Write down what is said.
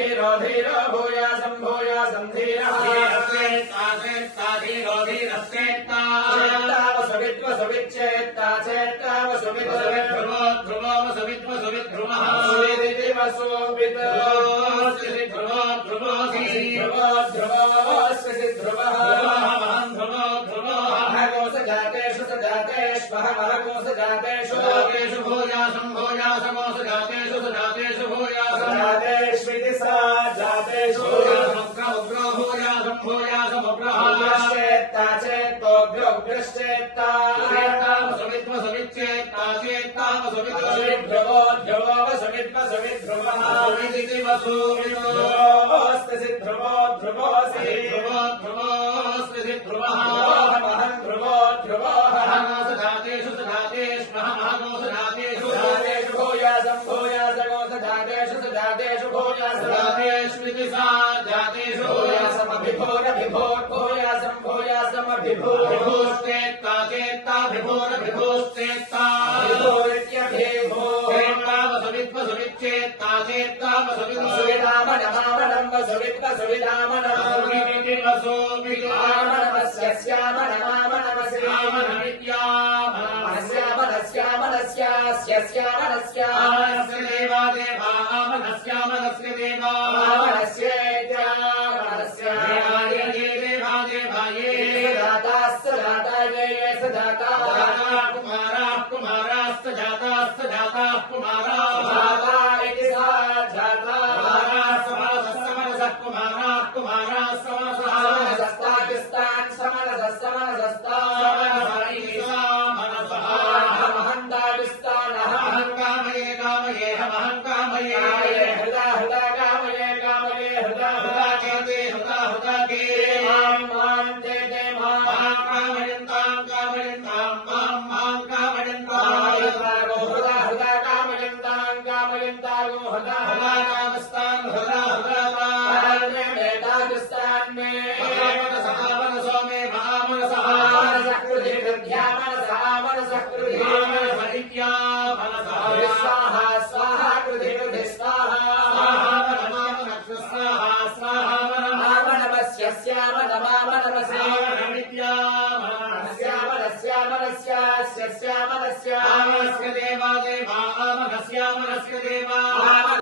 धीरो धीरो भूयासं भूयासं धीरः वसुविद्वसुविच्चेत्ता चेत्ता वसुविद्वसुविद्ध्रुवो ध्रुवो वसुविद्वसुविद्ध्रुवः सुविदिति वसुविद् ध्रुवो ध्रुवोऽसि ध्रुवो ध्रुवोऽस्ति ध्रुवः ध्रुवो ध्रुवो महगो सजातेषु सजातेष्वहमहगो सजातेषु जातेषु भूयासं भूयासमो सजातेषु सजातेषु भूयासं जातेष्विति सा जातेषु उग्रो भूयासं भूयासमुग्रश्चेत्ता चेत्तोऽग्रोग्रश्चेत्ता वसुविद्वसुविच्चेत्ता चेत्ता वसुविद्वसुविद्ध्रुवो ध्रुवो वसुविद्वसुविद्ध्रुवः सुविदिति वसुविद्ध्रुवोऽस्ति ध्रुवो ध्रुवोऽसि ध्रुवो ध्रुवोऽस्ति ध्रुवः महं ध्रुवो ध्रुवः सजातेषु सजातेष्वहमहगो सजातेषु सजातेषु भूयासं भूयासगो सजातेषु सजातेषु भूयासं जातेष्विति सा जातेषु भूयासमभिभूरभिभूर्भूयासं भूयासमभिभूर् विभूश्चेत्ता चेत्ता विभूरभिभूश्चेत्ता विभूरित्यभिभूर् वसुविद्वसुविच्चेत्ता चेत्ता वसुविद्वसुविदामनमामनं वसुविद्वसुविदामनं सुविदिति वसुविदामनमस्यामनस्यामनस्यामनस्यामनस्यामनस्यामनस्य देवा देवा मनस्यामनस्य देवा